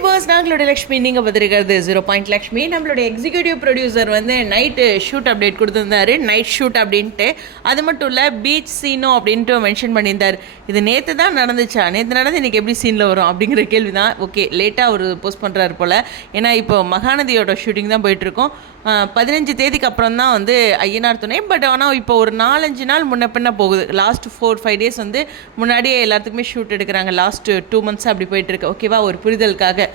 Viewers, நாங்களுடைய Lakshmi, நீங்கள் பார்த்துருக்கிறது 0 லக்ஷ்மி. நம்மளுடைய executive producer வந்து நைட்டு ஷூட் அப்டேட் கொடுத்துருந்தாரு, நைட் ஷூட் அப்படின்ட்டு. அது மட்டும் இல்லை, பீச் சீனோ அப்படின்ட்டு மென்ஷன் பண்ணியிருந்தார். இது நேற்று தான் நடந்துச்சா, நேற்று நடந்து இன்றைக்கி எப்படி சீனில் வரும் அப்படிங்கிற கேள்வி தான். ஓகே, லேட்டாக அவர் போஸ்ட் பண்ணுறாரு போல். ஏன்னா இப்போ மகாநதியோட ஷூட்டிங் தான் போயிட்டுருக்கோம். 15 தேதிக்கு அப்புறம் தான் வந்து ஐயனார் துணை. பட் ஆனால் இப்போ ஒரு 4-5 நாள் முன்ன பின்ன போகுது. லாஸ்ட் 4-5 டேஸ் வந்து முன்னாடியே எல்லாத்துக்குமே ஷூட் எடுக்கிறாங்க. லாஸ்ட்டு 2 months அப்படி போயிட்டுருக்கு. ஓகேவா, ஒரு புரிதலுக்காக.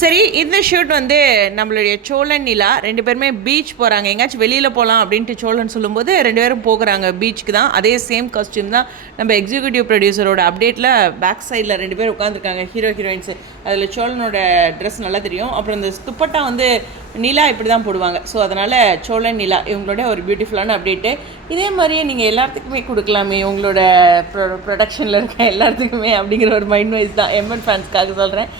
சரி, இந்த ஷூட் வந்து நம்மளுடைய சோழன் நிலா 2 பேருமே பீச் போகிறாங்க. எங்கேயாச்சும் வெளியில் போகலாம் அப்படின்ட்டு சோழன் சொல்லும்போது 2 பேரும் போகிறாங்க பீச்சுக்கு தான். அதே சேம் காஸ்டியூம் தான் நம்ம எக்ஸிக்யூட்டிவ் ப்ரொடியூசரோட அப்டேட்டில் பேக் சைடில் 2 பேர் உட்காந்துருக்காங்க, ஹீரோ ஹீரோயின்ஸு. அதில் சோழனோட ட்ரெஸ் நல்லா தெரியும். அப்புறம் இந்த துப்பட்டா வந்து நிலா இப்படி தான் போடுவாங்க. ஸோ அதனால் சோழன் நிலா இவங்களோட ஒரு பியூட்டிஃபுல்லான அப்டேட்டு. இதே மாதிரியே நீங்கள் எல்லாத்துக்குமே கொடுக்கலாமே, உங்களோட ப்ரொடக்ஷனில் இருக்க எல்லாத்துக்குமே அப்படிங்கிற ஒரு மைண்ட் வைஸ் தான் எம்என் ஃபேன்ஸ்க்காக சொல்கிறேன்.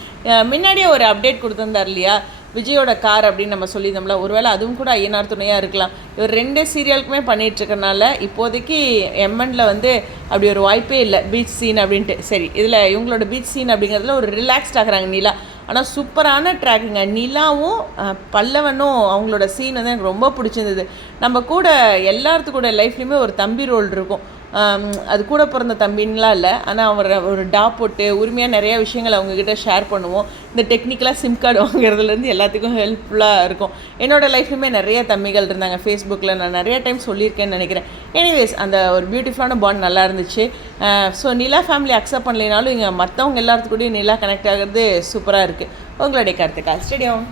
முன்னாடியே ஒரு அப்டேட் கொடுத்துருந்தார் இல்லையா, விஜயோட கார் அப்படின்னு நம்ம சொல்லியிருந்தோம்ல. ஒருவேளை அதுவும் கூட ஐயனார் துணையாக இருக்கலாம். இவர் 2 சீரியலுக்குமே பண்ணிகிட்ருக்கனால இப்போதைக்கு எம்எனில் வந்து அப்படி ஒரு வாய்ப்பே இல்லை பீச் சீன் அப்படின்ட்டு. சரி, இதில் இவங்களோட பீச் சீன் அப்படிங்கிறதுல ஒரு ரிலாக்ஸ்ட் ஆகிறாங்க நிலா. ஆனால் சூப்பரான ட்ராக்குங்க. நிலாவும் பல்லவனும் அவங்களோட சீன் வந்து எனக்கு ரொம்ப பிடிச்சிருந்தது. நம்ம கூட எல்லாத்துக்கூட கூட லைஃப்லேயுமே ஒரு தம்பி ரோல் இருக்கும். அது கூட பிறந்த தம்பின்லாம் இல்லை, ஆனால் அவர் ஒரு டாப் போட்டு உரிமையாக நிறையா விஷயங்கள் அவங்கக்கிட்ட ஷேர் பண்ணுவோம். இந்த டெக்னிக்கலாக சிம் கார்டு வாங்குறதுலேருந்து எல்லாத்துக்கும் ஹெல்ப்ஃபுல்லாக இருக்கும். என்னோடய லைஃப்லையுமே நிறைய தம்பிகள் இருந்தாங்க. ஃபேஸ்புக்கில் நான் நிறைய டைம் சொல்லியிருக்கேன்னு நினைக்கிறேன். எனிவேஸ், அந்த ஒரு பியூட்டிஃபுல்லான பாண்ட் நல்லா இருந்துச்சு. ஸோ நிலா ஃபேமிலி அக்செப்ட் பண்ணலைனாலும் இங்கே மற்றவங்க எல்லாத்துக்கூடயும் நிலா கனெக்ட் ஆகிறது சூப்பராக இருக்குது. உங்களுடைய கருத்துக்கள் ஸ்டேடியம்.